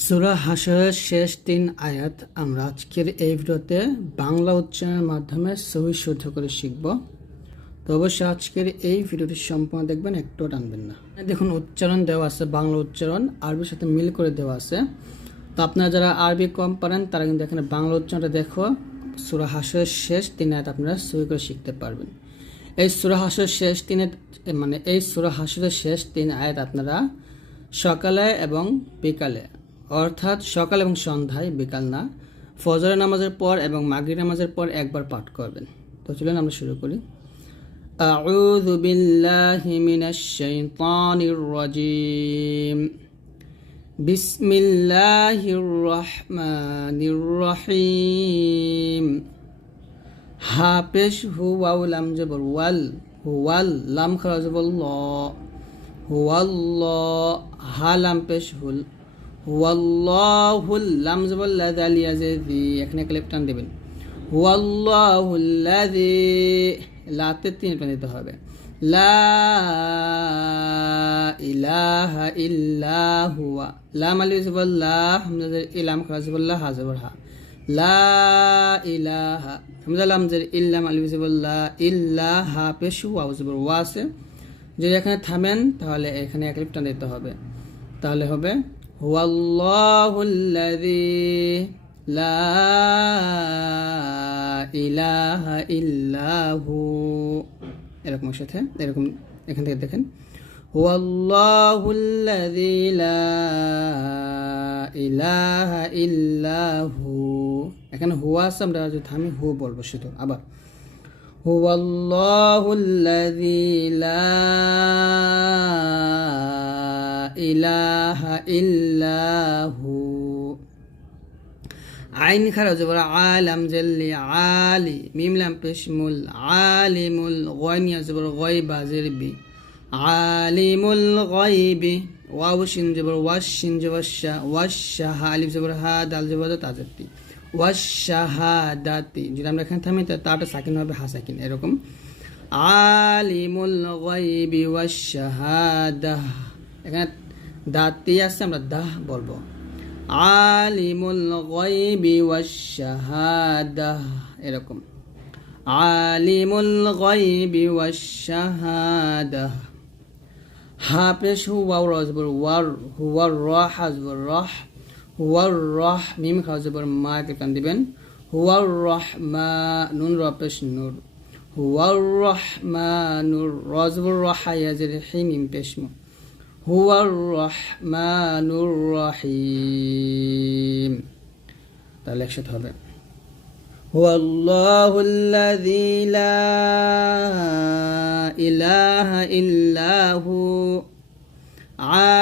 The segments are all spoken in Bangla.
সূরা হাশরের শেষ 3 আয়াত আমরা আজকের এই ভিডিওতে বাংলা উচ্চারণের মাধ্যমে সহি শুদ্ধ করে শিখব। তো অবশ্যই আজকের এই ভিডিওটি সম্পূর্ণ দেখবেন, একটু টানবেন না। দেখুন উচ্চারণ দেওয়া আছে, বাংলা উচ্চারণ আরবির সাথে মিল করে দেওয়া আছে। তো আপনারা যারা আরবি কম পারেন তারা কিন্তু এখানে বাংলা উচ্চারণটা দেখো, সূরা হাশরের শেষ 3 আয়াত আপনারা সহি করে শিখতে পারবেন। এই সূরা হাশরের শেষ 3 আয়াত আপনারা সকালে এবং বিকালে, অর্থাৎ সকাল এবং সন্ধ্যায়, বিকাল না, ফজরের নামাজের পর এবং মাগরিব নামাজের পর একবার পাঠ করবেন। তো চলুন আমরা শুরু করি। আউযু বিল্লাহি মিনাশ শাইতানির রাজিম। বিসমিল্লাহির রহমানির রহিম। হা পেশ হু ওয়াও লাম জবর ওয়াল, ওয়াল লাম খারা জবর ল, ওয়াল্লাহ। হা লাম পেশ হুল, হুয়াল্লাহুল লাম জবর লা দাল ইয়াজি, এখানে ক্লিপ টান দিবেন। হুয়াল্লাহুল্লাযী, লাতে 3 টান দিতে হবে। লা ইলাহা ইল্লা হুয়া, লাম আলিফ জবর লা, হামজা জের ইলাম খারা জবর লা, হা জবর হা। লা ইলাহা, হামজা লাম জের ইল্লাম আলিফ জবর লা, ইল্লা হা পেশ ওয়াও জবর ওয়া আছে। যদি এখানে থামেন তাহলে এখানে এক ক্লিপ টান দিতে হবে, তাহলে হবে হুয়াল্লাহুল্লাযী লা ইলাহা ইল্লাহু। এরকম সাথে এরকম এখান থেকে দেখেন, হুয়াল্লাহুল্লাযী লা ইলাহা ইল্লাহু। এখানে হুয়া আছে, আমরা যদি থামি হু বলবো শুধু। আবার হুয়াল্লাহুল্লাযী লা ইলাহা ইল্লাহু। আইন খারা জবর আলাম জেল্লি আলি, মিম লাম পেশ মুল, আলিমুল। গয়নিয়া জবর গয়বা জের বি, আলিমুল গয়বি। ওয়াও শিন জবর ওয়াশ, শিন জবর শা, ওয়াশাহা আলিফ জবর হা, দাল জবর তাজাতি, ওয়াশাহাদাতি। যদি আমরা এখানে থামি তাটা সাকিন হবে, হা সাকিন। এরকম আলিমুল গায়বি ওয়াশাহাদাহ, এখানে দাতি আছে, আমরা দাহ বলবো। আলিমুল গায়বি ওয়াশাহাদাহ, এরকম আলিমুল গায়বি ওয়াশাহাদাহ। হা পেশ হু ওয়াও র জবর ওয়ার, হুয়ার র হা জবর রহ, হুয়ার রহ মিম খাওয়া জবর মা কে টান দিবেন। হুয়ার রহমা, নুন র পেশ নূর, হুয়ার রহমানুর। র জবর রহা ইয়া জের হি, মিম পেশ মু, হুয়ার রহমানুর রহিম। তাহলে একসাথে হবে হুয়াল্লাহুল্লাযী লা ইলাহা ইল্লাহু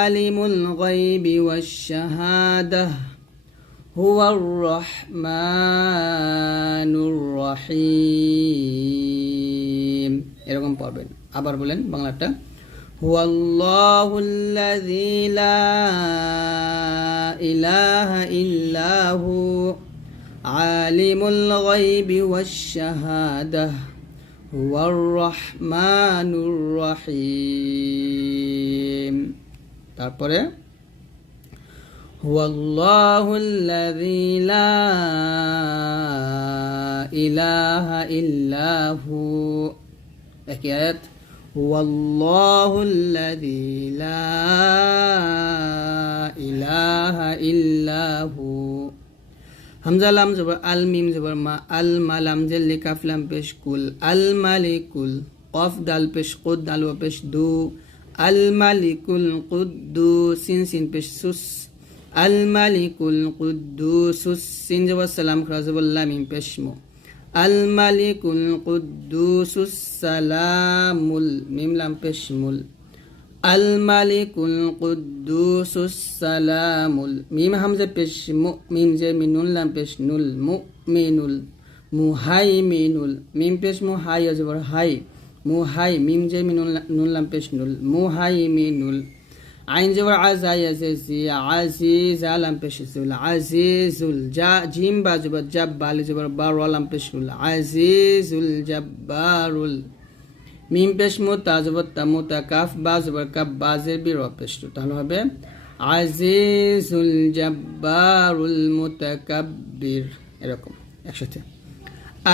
আলিমুল গায়বি ওয়াশ-শাহাদাহ হুয়ার রহমানুর রহিম। এরকম পড়বেন। আবার বলেন বাংলাটা, হুয়াল্লাহুল্লাযী লা ইলাহা ইল্লাহু আলিমুল গায়বি ওয়াশ-শাহাদাহ হুয়ার রহমানুর রহিম। তারপরে হুয়াল্লাহুল্লাযী লা ইলাহা ইল্লাহু, একই আয়াত। হুয়াল্লাহুল্লাযী লা ইলাহা ইল্লাহু। হামজা লাম জবর আল, মিম জবর মা, আল মালাম জেল্লি কাফ লাম পেশ কুল, আল মালিকুল। কফ দাল পেশ কুদ, দাল ওয়া পেশ দু, আল মালিকুল কুদ্দুস। সিন সিন পেশ সুস, আল মালিকুল কুদ্দুস। সিন জবর সালাম খারা জবর লা, মিম পেশ মু, আল মালিকুল কুদ্দুস সালামুল, মিম লাম পেশ মুল, আল মালিকুল কুদ্দুস সালামুল। মিম হামজা পেশ মু, মিম জে মিনুল লাম পেশ নুল, মুমিনুল। মুহাইমিনুল, মিম পেশ মু, হাই জবর হাই, মুহাই, মিম জে মিনুল নুন লাম পেশ নুল, মুহাইমিনুল। আইন জবর আযা ইয়াজি, আজিজ লাম পেশ জুল, আজিজুল। জা জিম বা জবর জাব, বালি জবর বা, র লাম পেশ রুল, আজিজুল জাব্বারুল। মিম পেশ মু, তা জবর তা, মু তা কাফ, বা জবর কাফ, বা জের বি, র পেশ। তাহলে হবে আজিজুল জব্বারুল মুতাকাব্বির, এরকম একসাথে।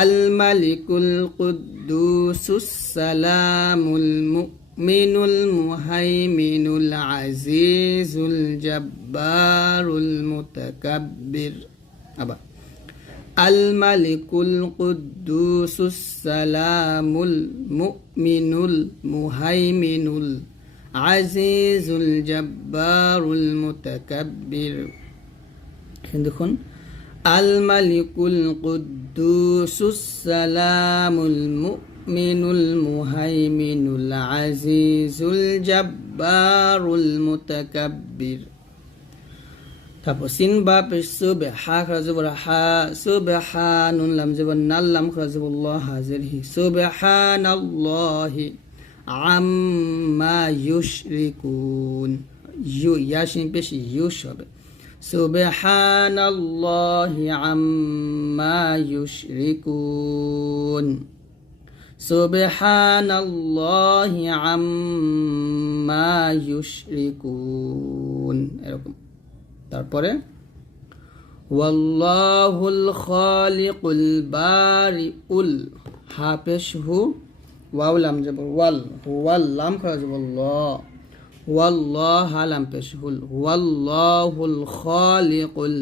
আল মালিকুল কুদ্দুসুস সালামুল মুমিনুল মুহাইমিনুল আজিজুল জব্বারুল মুতাকাব্বির। আবার আল মালিকুল কুদ্দুসুস সালামুল মুমিনুল মুহাইমিনুল আজিজুল জব্বারুল মুতাকাব্বির। দেখুন আল মালিকুল কুদ্দুসুস সালামুল মুমিনুল মুহাইমিনুল আজিজুল জব্বারুল মুতাকাব্বির। তারপর সিন বা পেশ সুবে হা খাজবুর হা, সুবহানুন লাম জবর নাল লাম খাজবুল্লাহ হাজির হি, সুবহানাল্লাহি আম্মা ইউশরিকুন, ইউ ইয়াশিন পেশ ইউশ হবে, সুবহানাল্লাহি আম্মা ইউশরিকুন, সুবহানাল্লাহি আম্মা ইউশরিকুন, এরকম। তারপরে ওয়াল্লাহুল খালিকুল বারিউল, হা পেশ হু, ওয়াও লাম জবর ওয়াল, ওয়াল লাম খারা জবর ল, ওয়াল্লাহ লাম পেশ হুল, ওয়াল্লাহুল খালিকুল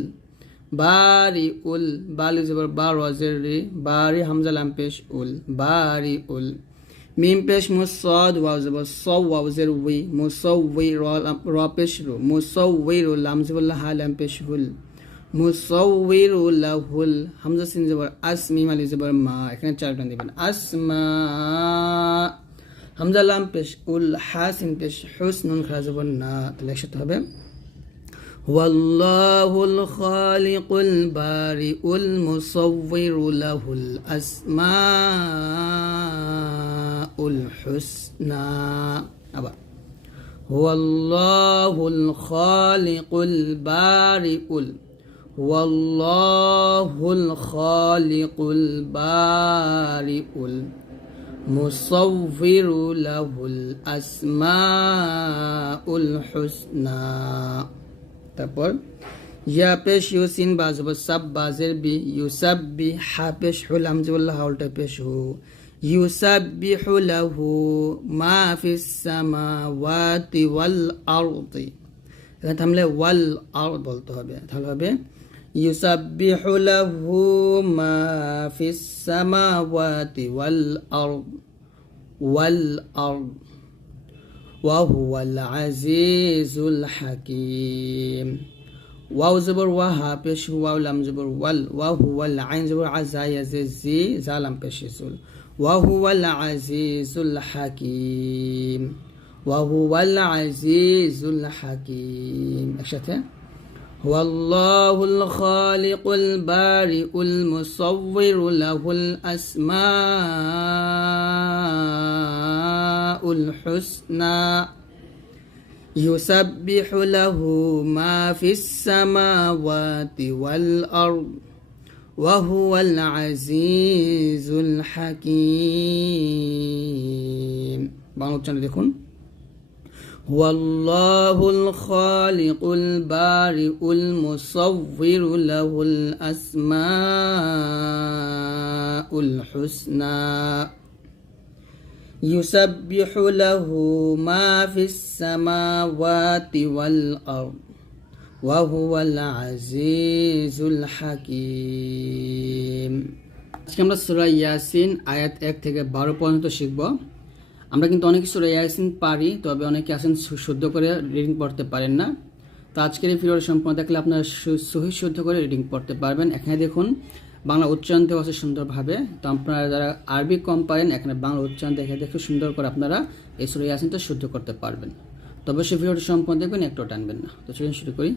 বারিউল, বালি জবর বা রজের রি, বারি হামজা লাম পেশ উল, বারিউল। মিম পেশ মুসাদ ওয়াও জবর সাও, ওয়াও জের উই, মুসাউই র পেশ রু, মুসাউইরু লাম জবর হা লাম পেশ হুল, মুসাউইরু লাহুল, হামজা সিন জবর আস, মিম আলিফ জবর মা, এখানে 4 টান দিবেন, আসমা, হামজা লাম পেশ উল, হা সিন পেশ হুস, নুন খারা জবর না, তাহলে একসাথে হবে ওয়াল্লাহুল খালিকুল বারিউল মুসাউইরু লাহুল আসমাউল হুসনা। আবার ওয়াল্লাহুল খালিকুল বারিউল, ওয়াল্লাহুল খালিকুল বারিউল মুসাউইরু লাহুল আসমাউল হুসনা। তারপর ইয়া পেশ ইউসিন বাজব সাব বাজের বি, ইউসাব্বি হা পেশ হুল হামজুল্লাহ হাউলটা পেশ হু, ইউসাব্বিহু লাহু মা ফিস সামাওয়াতি ওয়াল আরদি, এখানে থামলে ওয়াল আরদ বলতে হবে, তাহলে হবে ইউসাব্বিহু লাহু মা ফিস সামাওয়াতি ওয়াল আরদ, ওয়াল আরদ ওয়া হুয়াল আজিজুল হাকিম। ওয়াও জবর ওয়া হা পেশ ওয়াও লাম জবর ওয়াল, ওয়া হুয়াল আইন জবর আযা ইয়াজি যা লাম পেশ সুল, ওয়া হুয়াল আজিজুল হাকিম, ওয়া হুয়াল আজিজুল হাকিম, একসাথে ওয়াল্লাহুল খালিকুল বারিউল মুসাউইরু লাহুল আসমাউল হুসনা, ইউসাব্বিহু লাহু মা ফিস সামাওয়াতি ওয়াল আরদ ওয়া হুয়াল আজিজুল হাকিম। বাংলা উচ্চারণ দেখুন ওয়াল্লাহুল খালিকুল বারিউল মুসাউইরু লাহুল আসমাউল হুসনা, ইউসাব্বিহু লাহু মা ফিস সামাওয়াতি ওয়াল আরদ ওয়া হুয়াল আজিজুল হাকিম। আজকে আমরা সূরা ইয়াসিন আয়াত 1 থেকে 12 পর্যন্ত শিখব। আমরা কিন্তু অনেক সূরা ইয়াসিন পারি, তবে অনেকে আছেন শুদ্ধ করে রিডিং পড়তে পারেন না। তো আজকের এই ভিডিওটি সম্পূর্ণ দেখলে আপনারা সহি শুদ্ধ করে রিডিং পড়তে পারবেন। এখানে দেখুন বাংলা উচ্চারণ দেওয়া আছে সুন্দরভাবে। তো আপনারা যারা আরবি কম পারেন, এখানে বাংলা উচ্চারণ দেখে দেখে সুন্দর করে আপনারা এই সূরা ইয়াসিনটা শুদ্ধ করতে পারবেন। তবে সেই ভিডিওটি সম্পূর্ণ দেখবেন, একটু টানবেন না। তো চলুন শুরু করি।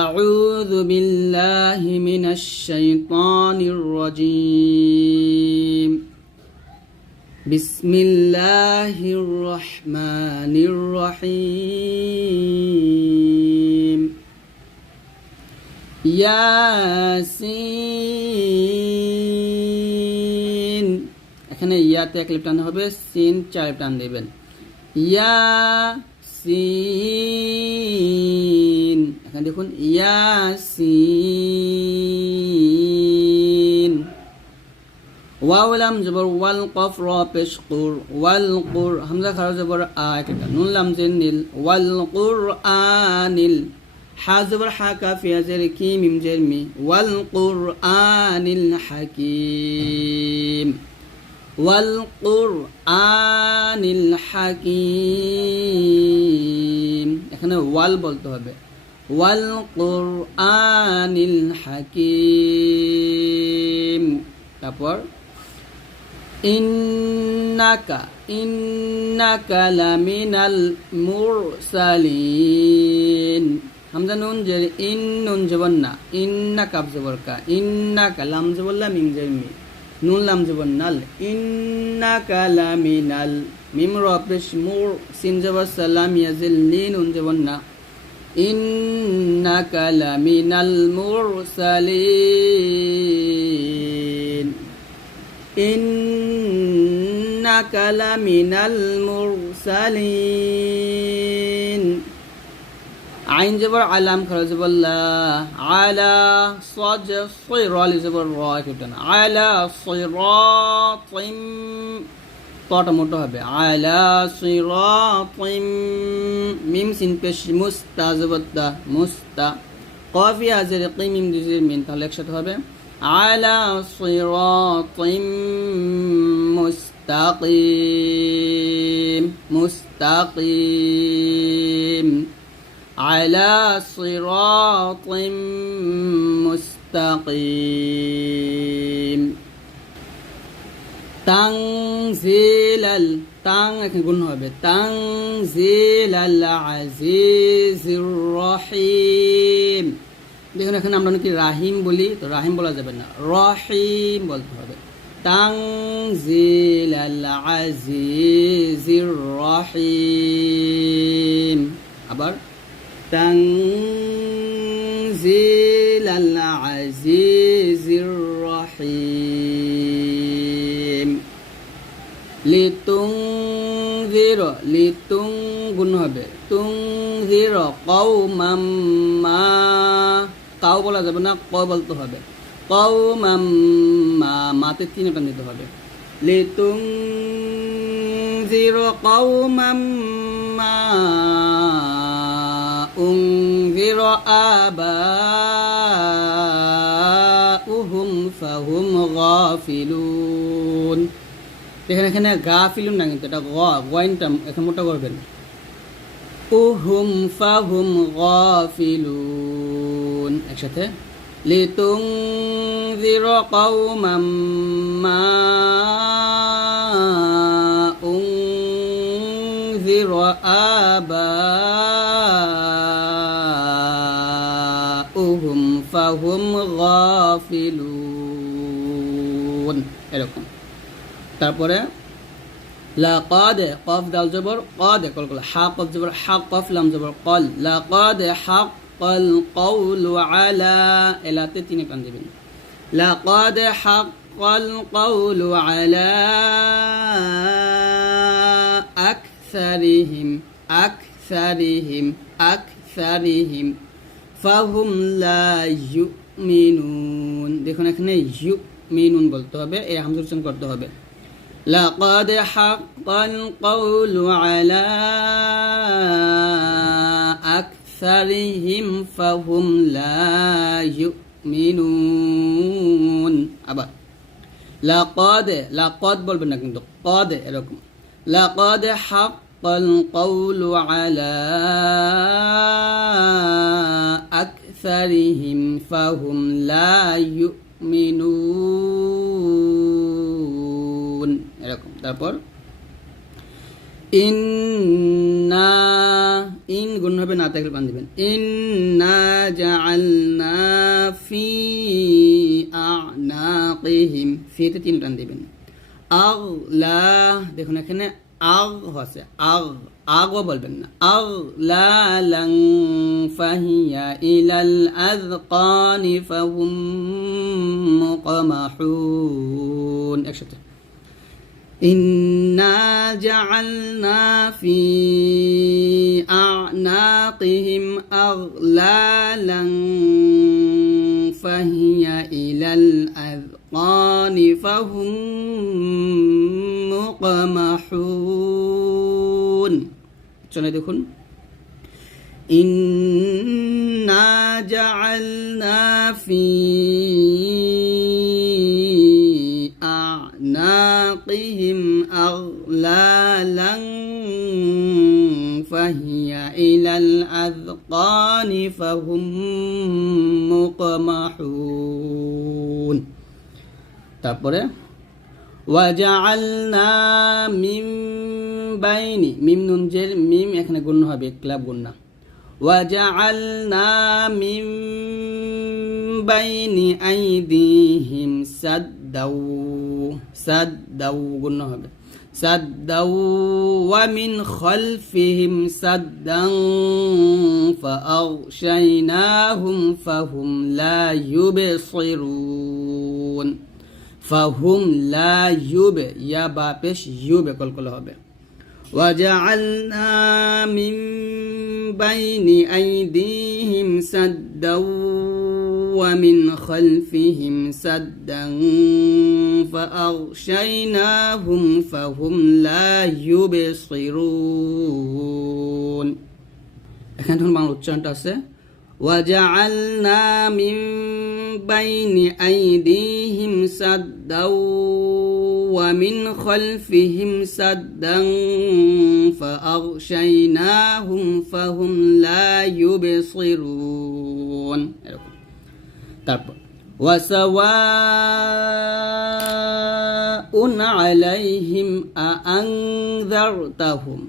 আউযু বিল্লাহি মিনাশ শাইতানির রাজীম। বিসমিল্লাহির রহমানির রহিম। ইয়াসিন, এখানে ইয়াতে 1 লিপ টান হবে, সিন 4 লিপ টান দেবেন। ইয়াসিন, এখানে দেখুন ইয়াসিন। ওয়াও লাম জবর ওয়াল, কফ র পেশ কুর, ওয়াল কুর, হামজা খারা জবর আ, এটা নুন লাম জের নীল, ওয়াল কুরআনিল, হা জবর হা, কাফ ইয়া জের কি, মিম জের মি, ওয়াল কুরআনিল হাকিম, ওয়াল কুরআনিল হাকিম, এখানে ওয়াল বলতে হবে, ওয়াল কুরআনিল হাকিম। তারপর ইন্নাকা, ইন্নাকা লামিনাল মুরসালিন, হামজা নুন জের ইন, নুন জবর না, ইন্না কাফ জবর কা, ইন্নাকা লাম জবর লা, মিম জের মি, নুন লাম জবর নাল, ইন্নাকা লামিনাল, মিম র পেশ মুর, সিন জবর সালাম, ইয়াজিল নি, নুন জবর না, ইন্নাকা লামিনাল মুরসালিন, ইন্নাকা লামিনাল মুরসালিন। আইন জবর আলাম, খারা জবর লা, আলা, সাদ সিরা জবর র, এটা না, আলা সিরাতিম, তটা মোটা হবে, আলা সিরাতিম, মিম সিন পেশ মুস্তা জবর দা, মুস্তা, কফ ইয়া জের কি, মিম দুজের মিন, তাহলে একসাথে হবে আলা সিরাতিম মুস্তাকিম, মুস্তাকিম, আলা সিরাতিম মুস্তাকিম। তানজিলাল, তাং এখানে গুণ হবে, তানজিলাল আজিজির রহিম, দেখুন এখানে আমরা নাকি রাহিম বলি, তো রাহিম বলা যাবে না, রহিম বলতে হবে, তানজিলাল আজিজির রহিম। আবার তানজিলাল আজিজির রহিম। লিতুনজির, লিতুং গুণ হবে, তুনজির কওমাম মা, কাউ বলা যাবে না, ক বলতে হবে, কওমাম মা, মাতে তিন টান দিতে হবে, লিতুনজির কওমাম মা উনজির আবাউহুম ফাহুম গাফিলুন। দেখেন এখানে গাফিলুন না, কিন্তু এটা গয়নটা এখানে মোটা করবেন, উহুম ফাহুম গাফিলুন, একসাথে, লিতুনজির কওমাম মা উনজির আবাউহুম ফাহুম গাফিলুন, এরকম। তারপরে লাকাদ, কফ দাল জবর কাদ, কল কল, হা কফ জবর হা, কফ লাম জবর কল, লাকাদ হাক্কাল কওলু আলা, এলাতে তিন টান দিবেন, লাকাদ হাক্কাল কওলু আলা আকসারিহিম, আকসারিহিম, আকসারিহিম ফাহুম লা ইউমিনুন, দেখুন এখানে ইউমিনুন বলতে হবে, এই হামজা উচ্চারণ করতে হবে, লাকাদ হাক্কাল কওলু আলা আকসারিহিম ফাহুম লা ইউমিনুন। আবার লাকাদ, লাকাদ বলবেন না কিন্তু, কদ, এরকম, লাকাদ হাক্কাল কওলু আলা আকসারিহিম ফাহুম লা ইউমিনুন, এরকম। তারপর ইন্না, ইন গুণ হবে না, তাকে বান দিবেন, ইন্না জাআলনা ফি আ'নাকিহিম, ফিতে তিন টান দিবেন, আগলা, দেখুন এখানে আগ হচ্ছে, আগ, আগও বলবেন না, আগলালান ফাহিয়া ইলাল আযকানি ফাহুম মুকমাহুন, একসাথে, إنا جعلنا في أعناقهم أغلالا فهي إلى الأذقان فهم مقمحون চলে দেখুন إنا جعلنا في أعناقهم أغلالا فهي إلى الأذقان فهم مقمحون তারপরে وجعلنا من بين মিম নুন জের মিম এখানে গুণ হবে ক্লাব গুণ না وجعلنا من بين أيديهم سدا গুণ হবে سدا ومن خلفهم سدا فأغشيناهم فهم لا يبصرون فهم لا يب يا با পেশ ইউ বেকল কল হবে وجعلنا من بين أيديهم سدا ومن خلفهم سدا فأغشيناهم فهم لا يبصرون এখানে ধরুন বাংলা উচ্চারণটা আছে وجعلنا من بين أيديهم سدا ومن خلفهم سدا فأغشيناهم فهم لا يبصرون তারপর وسواء عليهم أأنذرتهم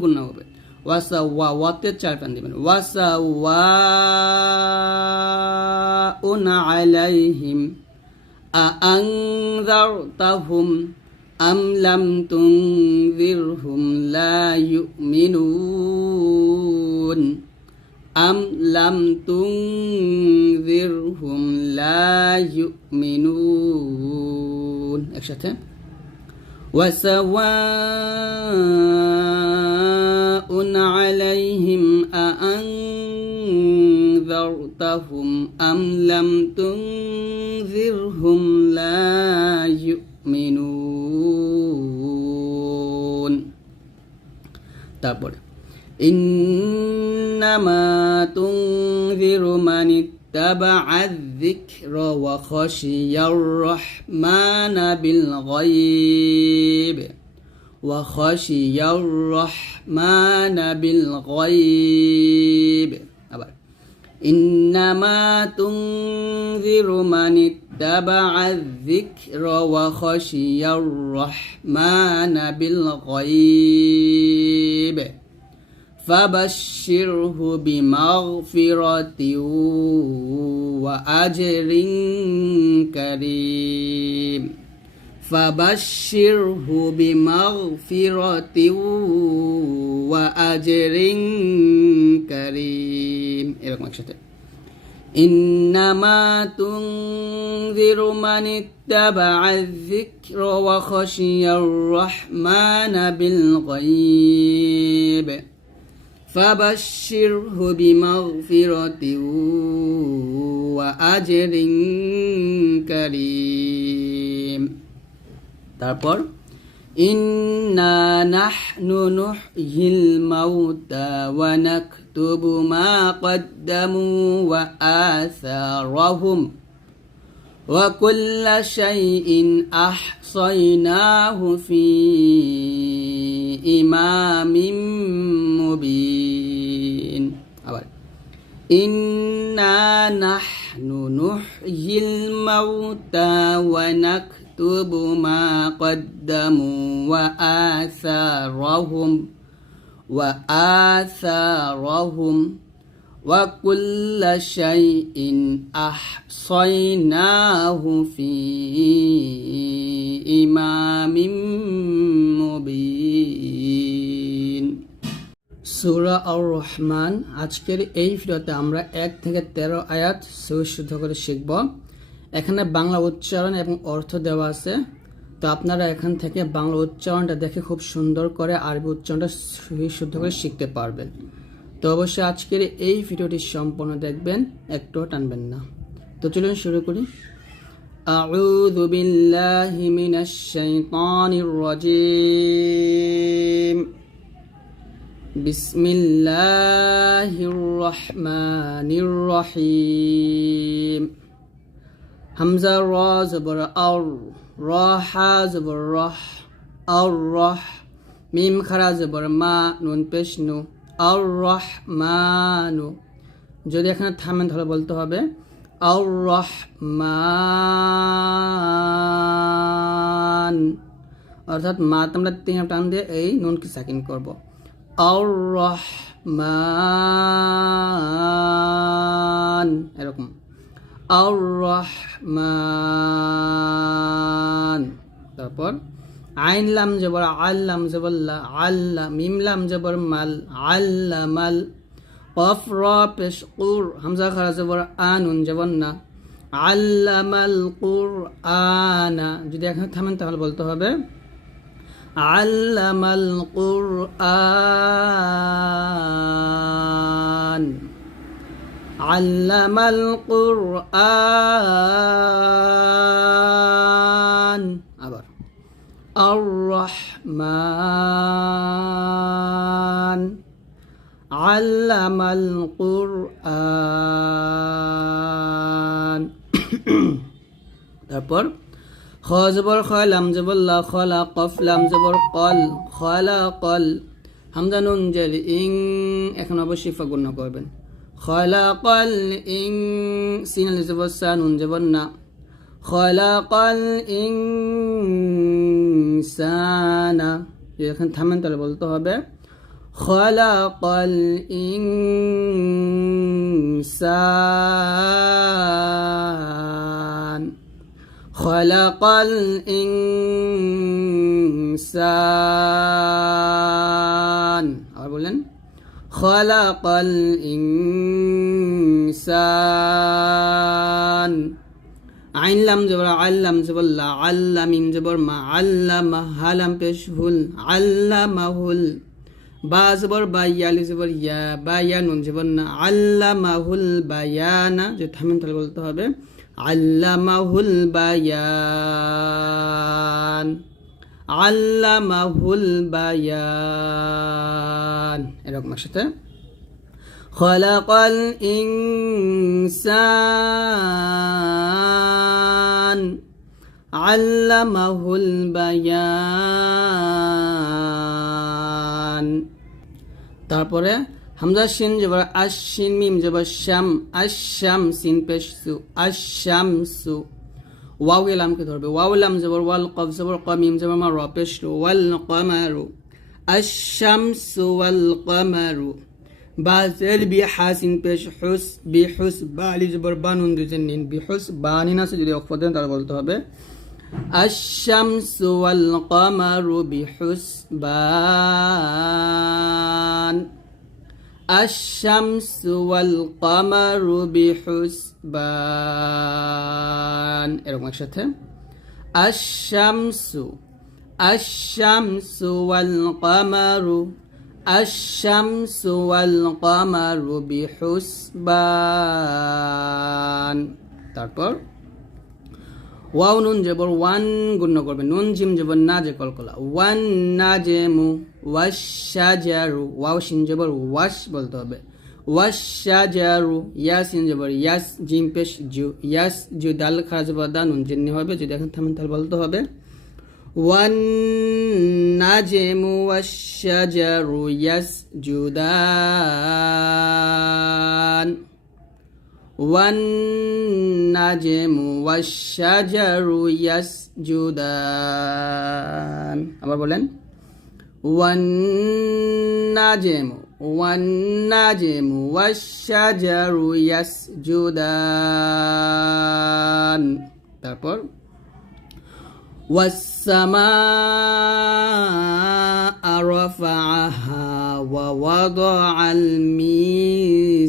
গুণ হবে ওয়াসাওয়া ওয়াতে চার টান দিবেন ওয়াসাওয়াউন আলাইহিম আআনযারতাহুম আম লাম তুনযিরহুম লা ইউমিনুন আম লাম তুনযিরহুম লা ইউমিনুন একসাথে وسواء عليهم أأنذرتهم أم لم تنذرهم لا يؤمنون তারপর إنما تنذر من اتبع الذكر وخشي الرحمن بالغيب وخشي الرحمن بالغيب إنما تنذر من اتبع الذكر وخشي الرحمن بالغيب فبشره بمغفرة وأجر كريم فبشره بمغفرة وأجر كريم এরকম একসাথে إنما تنذر من اتبع الذكر وخشي الرحمن بالغيب فبشره بمغفرة وأجر كريم তারপর إنا نحن نحيي الموتى ونكتب ما قدموا وآثارهم وكل شيء أحصيناه في إمام مبين إنا نحن نحيي الموتى ونكتب ما قدموا وآثارهم وكل شيء أحصيناه في إمام مبين সূরা আর রহমান আজকের এই ভিডিওতে আমরা 1 থেকে 13 আয়াত সহি শুদ্ধ করে শিখব। এখানে বাংলা উচ্চারণ এবং অর্থ দেওয়া আছে। তো আপনারা এখান থেকে বাংলা উচ্চারণটা দেখে খুব সুন্দর করে আরবি উচ্চারণটা শুদ্ধ করে শিখতে পারবেন। তো অবশ্যই আজকের এই ভিডিওটি সম্পূর্ণ দেখবেন, একটুও টানবেন না। তো চলুন শুরু করি। আউযু বিল্লাহি মিনাশ শাইতানির রাজিম। বিসমিল্লাহির রহমানির রহিম। হামজা র জবর আর, র হা জবর রহ, আর রহ। মিম খারা জবর মা, নুন পেশ নু, আর রহমানু। যদি এখানে থামেন তাহলে বলতে হবে আর রহমান, অর্থাৎ মা আমরা তিন টান দিয়ে এই নুনকে সাকিন করব। আর রহমান, এরকম আর রহমান। তারপর আইন লাম জবর আল্লাম জবল্লা, আল্লা। মিম লাম জবর মাল, আল্লামাল। কফ র পেশ কুর, হামজা খারা জবর আনুন জবর না, আল্লামাল কুরআনা। যদি এখানে থামেন তাহলে বলতে হবে আল্লামাল কুরআন, আল্লামাল কুরআন। আবার আর রহমান, আল্লামাল কুরআন। তারপর খ জবর খ, লাম জবর লা, খলা। কফ লাম জবর কল, খলাকল। হামজা নুন জের ইং, এখন অবশ্যই ফা গুণ করবেন। খলাকল ইং, সিন আলিফ জবর সা, নুন জবর না, খলাকল ইনসানা। এখন থামেন তাহলে বলতে হবে খলাকল ইনসান, খলাকল ইনসান। আর বলেন খলাকল ইনসান। আইন লাম জবর আল্লাম জবর লা, আল্লাহ। মিম জবর মা, আল্লামা। হালাম পেশ হুল, আল্লামাহুল। বা জবর বা, ইয়া আলিফ জবর ইয়া, বা ইয়া নুন জবর না, আল্লামাহুল বায়ানা। যে থামেন তাহলে বলতে হবে আল্লামাহুল বায়ান, আল্লামাহুল বায়ান। এরকম সাথে খলাকাল ইনসান, আল্লামাহুল বায়ান। তারপরে হামজা শিন জবর আশ, শিন মিম জবর শাম, আশ-শাম। সিন পেশ সু, আশ-শামসু। ওয়াও লামকে ধরবে, ওয়াও লাম জবর ওয়াল, কফ জবর ক, মিম জবর মা, র পেশ রু, ওয়াল কমারু, আশ-শামসু ওয়াল কমারু। বা জের বি, হাসিন পেশ হুস, বি হুস। বা আলিফ জবর বা, নুন দুজের নিন, বি হুস বা নিন আছে, যদি অক্ষ দেন তাহলে বলতে হবে আশ-শামসু ওয়াল কমারু বিহুসবান, আশ-শামসু ওয়াল কমারু বিহুসবান। এরকম একসাথে আশ-শামসু, আশ-শামসু ওয়াল কমারু, আশ-শামসু ওয়াল কমারু বিহুসবান। তারপর ওয়াও নুন জবর ওয়ান, গুণ করবে। নুন জিম জবর না, যে কলকলা, ওয়ান না জেমু, ওয়াশাজারু। ওয়াও শিন জবর ওয়াশ বলতে হবে, ওয়াশাজারু। ইয়াসিন জবর ইয়াস, জিম পেশ জু, ইয়াস জু। দাল খারা জবর দা, নুন জিন্নি হবে। যদি এখন থামেন তাহলে বলতে হবে ওয়ান নাজমু ওয়াশাজারু ইয়াসজুদান, ওয়ান নাজমু ওয়াশাজারু ইয়াসজুদান। আবার বলেন ওয়ান নাজমু, ওয়ান নাজমু ওয়াশাজারু ইয়াসজুদান। তারপর والسماء رفعها ووضع الميزان।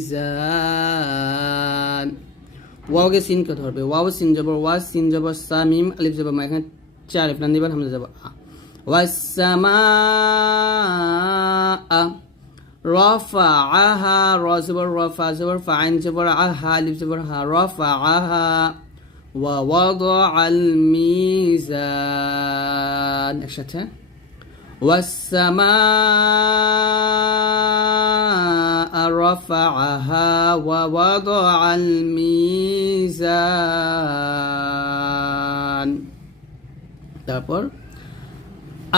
ওয়াওকে সিন কে ধরবে, ওয়াও সিন জবর ওয়াস, সিন জবর সা, মিম আলিফ জবর মা। এখানে 4 আলিফ লাম দিবেন, হামজা যাব আ। ওয়াসসামাআ রাফাআহা, র জবর রাফা জবর ফা, আইন জবর আহা, আলিফ জবর হা, রাফাআহা। ওয়া ওয়াদাআল মিজান, একসাথে ওয়াসসামাআ রাফাআহা ওয়া ওয়াদাআল মিজান। তারপর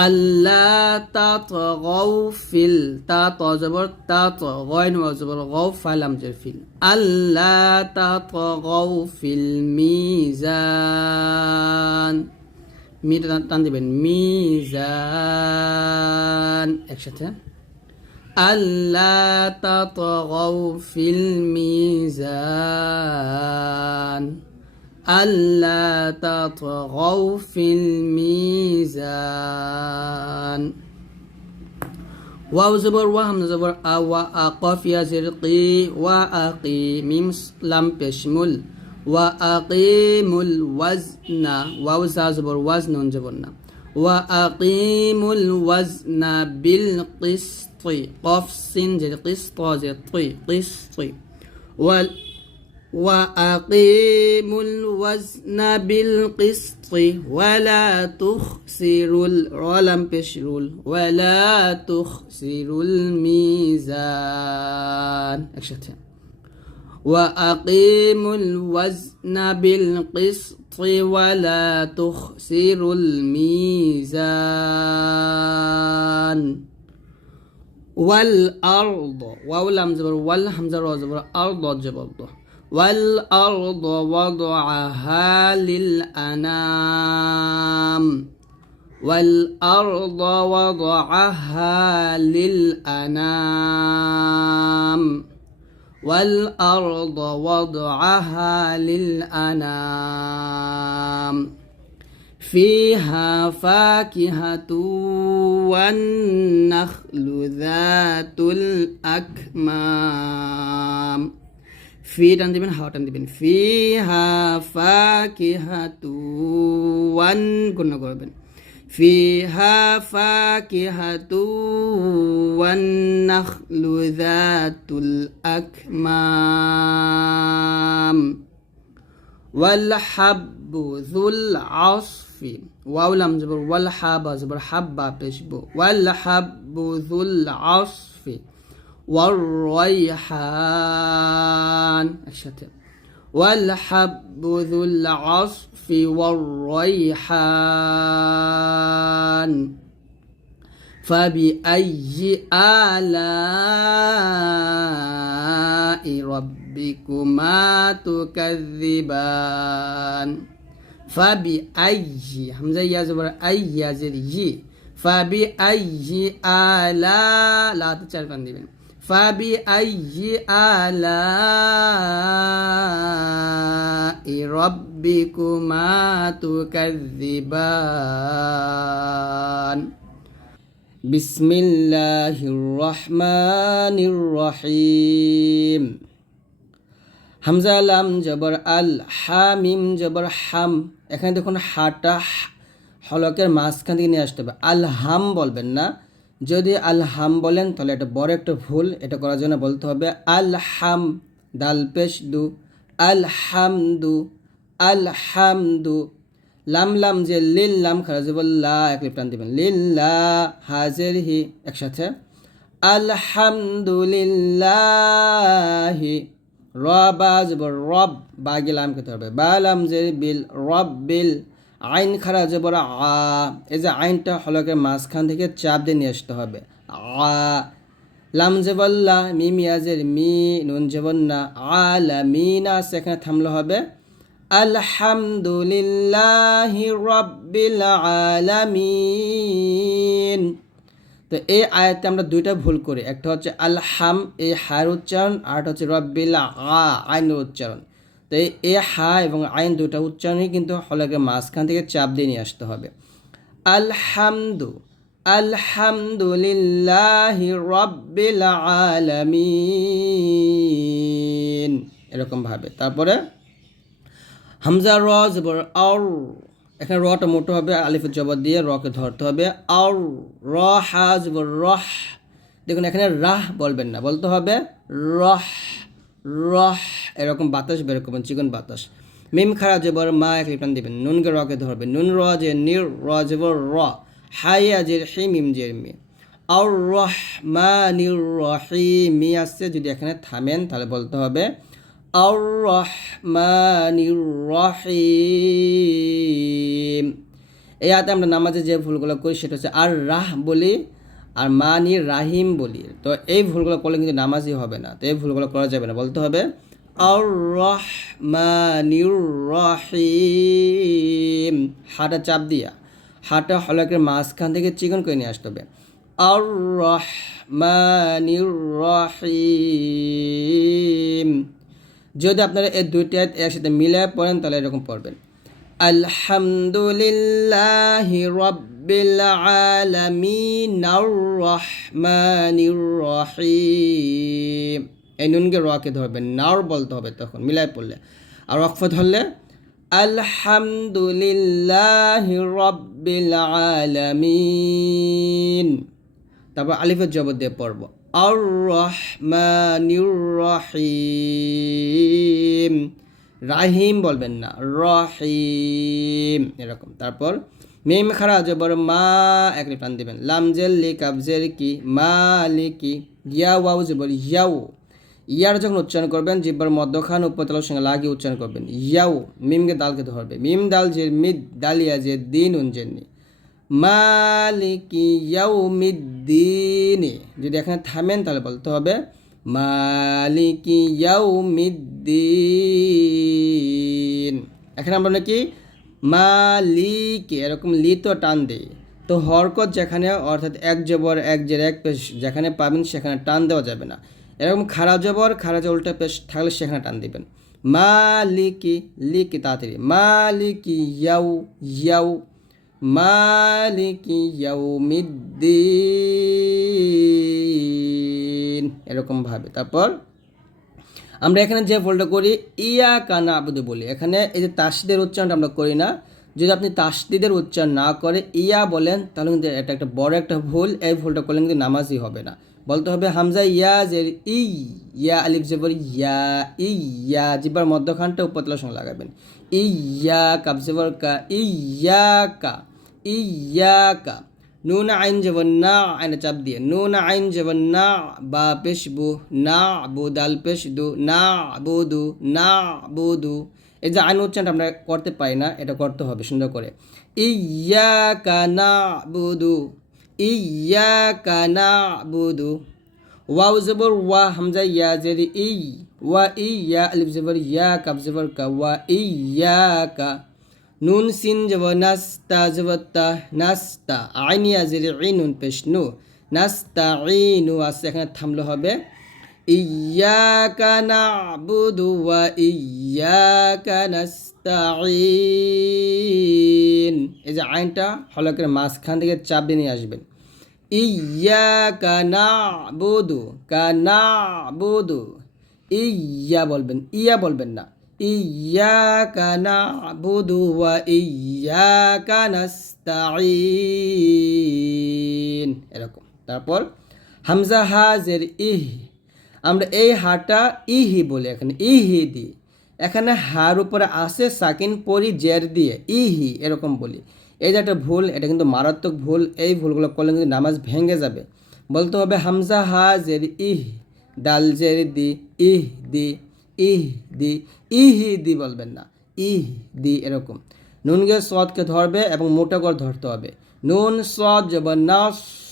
আল্লাহ তাতগাউ ফিল, তা ত জবর তা ত, গয়ন ওয়া জবর গাউ, ফা লাম জের ফিল, আল্লাহ তাতগাউ ফিল মিজান, মিটা টান দিবেন, মিজান, একসাথে আল্লাহ তাতগাউ ফিল মিজান, আল্লাহ তাতগাউ ফিল মিজান। ওয়াও জবর ওয়া, হামজা জবর আ, ওয়া আ, কফ ইয়া জের কি, ওয়া আকি, মিম লাম পেশ মুল, ওয়া আকিমুল ওয়াজনা, ওয়াও জা জবর ওয়াজ, নুন জবর না, ওয়া আকিমুল ওয়াজনা বিল কিসতি, কফ সিন জের কিসত জের তি, কিসতি, ওয়াল وأقيموا الوزن بالقسط ولا تخسروا ولم بشرول ولا تخسروا الميزان، وأقيموا الوزن بالقسط ولا تخسروا الميزان। والأرض، واو لام زبر وال، حمزة را زبر أرض جبر، والأرض وضعها للأنام، والأرض وضعها للأنام، والأرض وضعها للأنام، فيها فاكهة والنخل ذات الأكمام، ফি টান দিবেন, হাওয়া টান দিবেন, ফিহা ফাকিহাতু, ওয়ান গুণ করবেন, ফিহা ফাকিহাতু ওয়ান নাখলু যাতুল আকমাম, ওয়াল হাব্বু যুল আসফি, ওয়াও লাম জবর ওয়াল, হাবা জবর হাব্বা পেশ বু, ওয়াল হাব্বু যুল আসফি, والريحان، الشتاء والحب ذو العصف والريحان، فبأي آلاء ربكما تكذبان، فبأي، حمزة يا زبر أي يا زر يي، فبأي آلاء، لا تشاركون ديبن، فبأي آلاء ربكما تكذبان، بسم الله الرحمن الرحيم। হামজা লাম জবর আল, হামিম জবর হাম, এখানে দেখুন হাটা হলকের মাঝখান থেকে নিয়ে আসতে হবে, আল হাম বলবেন না, যদি আল হাম বলেন তাহলে এটা বড় একটা ভুল, এটা করার জন্য বলতে হবে আল হাম, দাল পেশ দু, আল হামদু, আল হামদু, লাম লাম যে লিল লাম খারাজ লা, এক লিপ টান দিবেন, লিল্লাহ, হাজের হি, একসাথে আলহামদুলিল্লাহি, রবা জবর রব, বা গিলাম খেতে হবে, বা লাম যে বিল, রব বিল, আইন খারা জবর আ, এই যে আইনটা হলকের মাঝখান থেকে চাপ দিয়ে নিয়ে আসতে হবে, আ, লাম জবল্লা, মিম ইয়াজের মি, নুন জবন্না, আলামিনা, সেখানে থামলে হবে আলহামদুলিল্লাহি রাব্বিল আলামিন। তো এই আয়াতে আমরা দুইটা ভুল করি, একটা হচ্ছে আলহাম, এই হার উচ্চারণ, আর একটা হচ্ছে রব্বিল আইনের উচ্চারণ। তো এই হা এবং আইন দুটা উচ্চারণই কিন্তু হলকের মাঝখান থেকে চাপ দিয়ে নিয়ে আসতে হবে, আলহামদু, আলহামদুলিল্লাহি রাব্বিল আলামিন, এরকম ভাবে। তারপরে হামজা র জবর আর, এখানে রটা মোটো হবে, আলিফের জবর দিয়ে রকে ধরতে হবে। আর র হা জবর রহ, দেখুন এখানে রাহ বলবেন না, বলতে হবে রহ রহ, এরকম বাতাস বের করবেন, চিকন বাতাস। মিম খারা জবর মা, এক লিপটান দিবেন, নুনকে রকে ধরবেন, নুন র যে নির, র জবর র, হাইয়া জের হি, মিম জের মি। আর রহমানির রহিম, মি আসছে, যদি এখানে থামেন তাহলে বলতে হবে আর রহমানির রহিম। এই আয়াতে আমরা নামাজে যে ভুলগুলো করি সেটা হচ্ছে আর রাহ বলি আর মানির রাহিম বলি, তো এই ভুলগুলো করলে কিন্তু নামাজই হবে না, তো এই ভুলগুলো করা যাবে না, বলতে হবে আর রহমানির রহিম। হাটা চাপ দিয়া, হাটা হলকের মাঝখান থেকে চিকন করে নিয়ে আসতে হবে। আর রহমানির রহিম। যদি আপনারা এই দুইটা একসাথে মিলায় পড়েন তাহলে এরকম পড়বেন, আলহামদুলিল্লাহি রাব্বিল আলামিন আর রহমানির রহিম। এই নুনকে রকে ধরবেন, নার বলতে হবে তখন মিলায় পড়লে। আর ওয়াকফ ধরলে আলহামদুলিল্লাহি রাব্বিল আলামিন। তারপর আলিফের জবর দিয়ে পড়ব আর রহমানির রহিম, রাহিম বলবেন না, রহিম এরকম। তারপর মিম খারা জবর মা, এক টান দিবেন, লাম জের লি, কাফ জের কি, মালিকি, ইয়া ওয়াও জবর ইয়াও, ইয়ার যখন উচ্চারণ করবেন জিব্বার মধ্যখান উপরতলার সঙ্গে লাগিয়ে উচ্চারণ করবেন, ইয়াও। মিমকে দালকে ধরবে, মিম দাল জের মিদ, দালিয়া জের দিন, উনজেননি, মালিকি ইয়াউমিদ্দিন। যদি এখানে থামেন তাহলে বলতে হবে মালিকি ইয়াউমিদ্দিন। এখানে আমরা নাকি মালিকি এরকম লি তো টান দেই, তো হরকত যেখানে অর্থাৎ এক জবর এক জের এক পেশ যেখানে পাবেন সেখানে টান দেওয়া যাবে না। এরকম খারা জবর উল্টা পেশ থাকলে সেখানে টান দিবেন। মালিকি, লিকি তাড়াতাড়ি, মালিকি ইয়াউ ইয়াউ, মালিকি ইয়াউমিদ্দিন, এরকমভাবে। তারপর আমরা এখানে যে ভুলটা করি ইয়াকা না'বুদু বলি, এখানে এই যে তাসদিদের উচ্চারণটা আমরা করি না। যদি আপনি তাসদিদের উচ্চারণ না করে ইয়া বলেন তাহলে কিন্তু এটা একটা বড় একটা ভুল, এই ভুলটা করলে কিন্তু নামাজই হবে না। বলতে হবে হামজা ইয়া জের ই, ইয়া আলিফ জবর ইয়া, ইয়া জিব্বার মধ্যখানটা উপরতলার সঙ্গে লাগাবেন, ইয়া কাফ জবর কা, ইয়াকা ইয়াকা। নুন আইন জবর না, আইনে চাপ দিয়ে, নুন আইন জবর না, বা পেশ বু, না বু দাল পেশ দু, না বুদু, না বুদু। এই যে আইন উচ্চারণটা আমরা করতে পারি না, এটা করতে হবে সুন্দর করে, ইয়াকা না'বুদু, ইয়াকা না'বুদু। ওয়াও জবর ওয়া, হামজা ইয়া জের ই, ওয়া ইয়া আলিফ জবর ইয়া, কাফ জবর কা, ওয়া ইয়াকা। নুন সিন জবর নাস্তা জবর তা, নাস্তা, আইন ইয়া জের ই, নুন পেশ নু, নাস্তাঈনু আছে, এখানে থামলে হবে ইয়াকা না'বুদু ওয়া ইয়াকা নাস্তাঈন। এই যে আইনটা হলকের মাঝখান থেকে চাপ দিয়ে নিয়ে আসবেন, ইয়াকা না'বুদু, না'বুদু, ইয়া বলবেন, ইয়া বলবেন না, ইয়াকা না'বুদু ওয়া ইয়াকা নাস্তাঈন, এরকম। তারপর হামজা হাজের ইহ, আমরা এই হাটা ইহি বলি, এখানে ইহি দিই, এখানে হার উপরে আসে সাকিন পরি জের দিয়ে ইহি এরকম বলি। এই যে একটা ভুল, এটা কিন্তু মারাত্মক ভুল, এই ভুলগুলো করলে কিন্তু নামাজ ভেঙে যাবে। বলতে হবে হামজা হাজের ইহ, দাল জের দি, ইহ দি, ইহ দি, ইহি দি বলবেন না, ইহ দি এরকম। নুনকে সদকে ধরবে এবং মোটা করে ধরতে হবে, নুন সদ জবর না,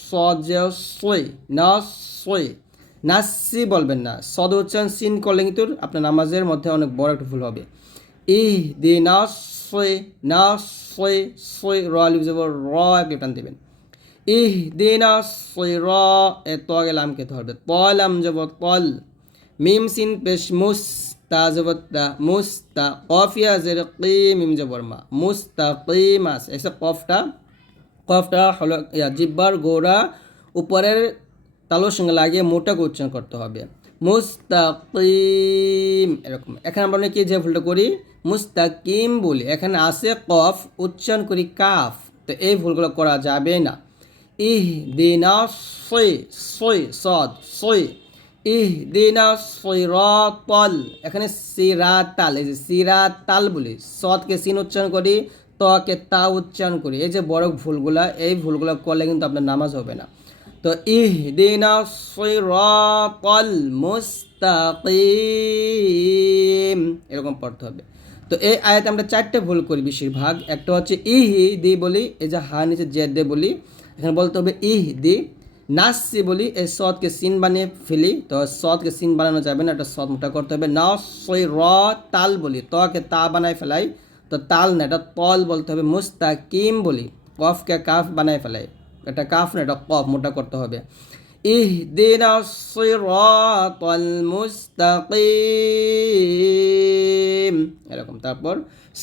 সদ যে সই, না সই, নাসি বলবেন না, সদ উচ্চারণ সিন করলে কিন্তু আপনার নামাজের মধ্যে অনেক বড় একটা ভুল হবে। ইহ দি না সই, না সই, সই র আলিফ জবর র, এক টান দেবেন, ইহ দি না সই র, এ ত লামকে ধরবে, তলাম জবর তল, মিম সিন পেশ মুস, তা জবর তা, মুস্তা, কফিয়া জের কি, মিম জবর মা, মুস্তাকিমাস। এসে কফটা হলো জিব্বার গোড়া উপরের তালুর সঙ্গে লাগিয়ে মোটা উচ্চারণ করতে হবে, মুস্তাকিম এরকম। এখানে আমরা অনেকে যে ভুলটা করি মুস্তাকিম বলি, এখানে আসে কফ, উচ্চারণ করি কাফ, তো এই ভুলগুলো করা যাবে না। ইহদিনা সই সই সদ সই ইহদিনা সিরাতাল, এখানে সিরাতাল, এই যে সিরাতাল বলি, সদকে সিন উচ্চারণ করি, তকে তা উচ্চারণ করি, এই যে বড় ভুলগুলা, এই ভুলগুলো করলে কিন্তু আপনার নামাজ হবে না। তো ইহদিনা সিরাতাল মুস্তাকিম এরকম পড়তে হবে। তো এই আয়াতে আমরা চারটে ভুল করি বেশিরভাগ। একটা হচ্ছে ইহদি বলি, এই যে হা নিচে জেদ দে বলি, এখানে বলতে হবে ইহদি। নাসি বলি, এই সদকে সিন বানিয়ে ফেলি, তো সদকে সিন বানানো যাবে না, এটা সদ মোটা করতে হবে। না সই র তাল বলি, তকে তা বানায় ফেলাই, তো তাল না, এটা তল বলতে হবে। মুস্তাকিম বলি, কফকে কাফ বানায় ফেলাই, এটা কাফ না, এটা কফ মোটা করতে হবে। ইহদিনাস সিরাতাল মুস্তাকিম এরকম। তারপর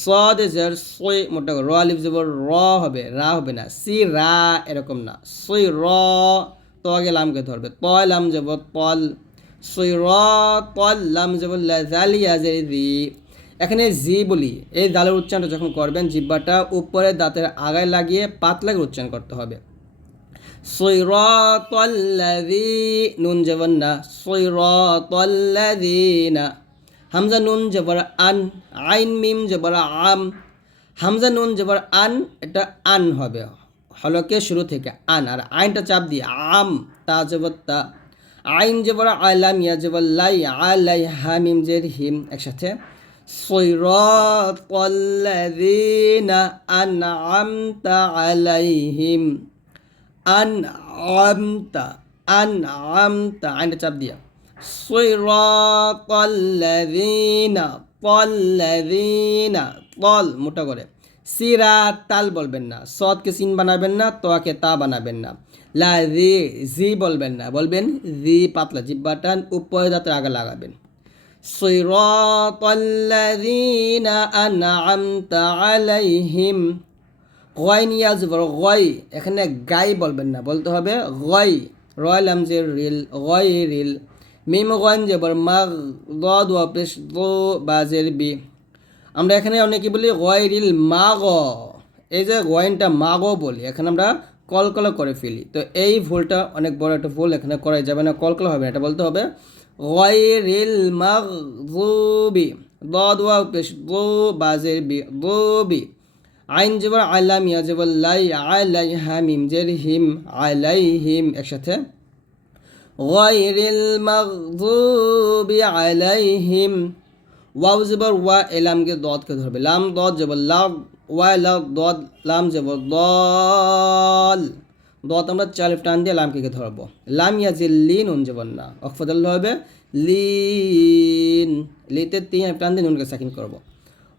সদ জের সই মোটা করে, র আলিফ জবর র হবে, রা হবে না, সি রা এরকম না, সই র, ত আগে লামকে ধরবে, ত লাম জবর তল, সই র তল লাম জবর লা জাল ইয়াজের জি। এখানে জি বলি, এই দালের উচ্চারণটা যখন করবেন জিহ্বাটা উপরে দাঁতের আগায় লাগিয়ে পাতলা করে উচ্চারণ করতে হবে। সিরাতাল্লাযী, নুন জবর না, সিরাতাল্লাযীনা। হামজা নুন জবর আন, আইন মিম জবর আম, হামজা নুন জবর আন, এটা আন হবে হলকে শুরু থেকে আন, আর আইনটা চাপ দিয়ে আম, তা জবর তা, আইন জবর আলাম, ইয়া জবর লাই, আলাই হামিম জের হিম একসাথে। সিরাতাল্লাযীনা আনআমতা আলাইহিম, আনআমতা, আনআমতা আইনটা চাপ দিয়া, সিরাতাল্লাযীনা, তাল্লাযীনা, তল মোটা করে, সিরাতাল বলবেন না, সদকে সিন বানাবেন না, তোয়াকে তা বানাবেন না, লা জি জি বলবেন না, বলবেন জি, পাতলা জিহ্বাটা উপরে দাঁতের আগে লাগাবেন। সিরাতাল্লাযীনা আনআমতা আলাইহিম, গয়ন ইয়াজবর গয়, এখানে গাই বলবেন না, বলতে হবে গয়, রয় লামজের রিল, গয় রিল, মিম গয়ন জবর মাগ, দদ ওয়া পেশ দো বাজের বি। আমরা এখানে অনেকে বলি গয় রিল মাগ, এই যে গয়নটা মাগ বলি, এখানে আমরা কলকলা করে ফেলি, তো এই ভুলটা অনেক বড় একটা ভুল, এখানে করা যাবে না, কলকলা হবে না, এটা বলতে হবে গয় রিল মাগ বি, দদ ওয়া পেশ দো বাজের বি, দো বি। আইন জবর আলাম, ইয়া জবর লাই, আলাই হামিম জের হিম, আলাইহিম একসাথে। গায়রিল মাগযুবি আলাইহিম, ওয়াও জবর ওয়া, এলামকে দদকে ধরবে, লাম দদ জবর লাম, ওয়া লা দদ লাম জবর দল, দদ আমরা চার টান দিয়ে লামকে ধরবো। লাম ইয়াজিল লিন, নুন জবর না, অফদল হবে লিন, লিতে তিন টান দিয়ে নুনকে সাকিন করবো।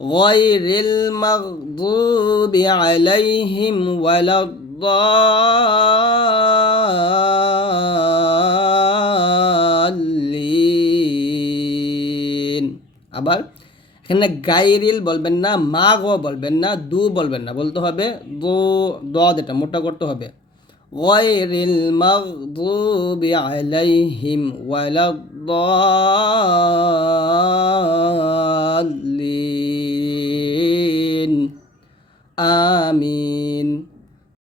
গায়রিল মাগযুবি আলাইহিম ওয়ালাদ-দাল্লিন। আবার এখানে গায়রিল বলবেন না, মাগও বলবেন না, দু বলবেন না, বলতে হবে দো, দদ এটা মোটা করতে হবে। গায়রিল মাগযুবি আলাইহিম ওয়ালাদ-দাল্লিন। আমিন।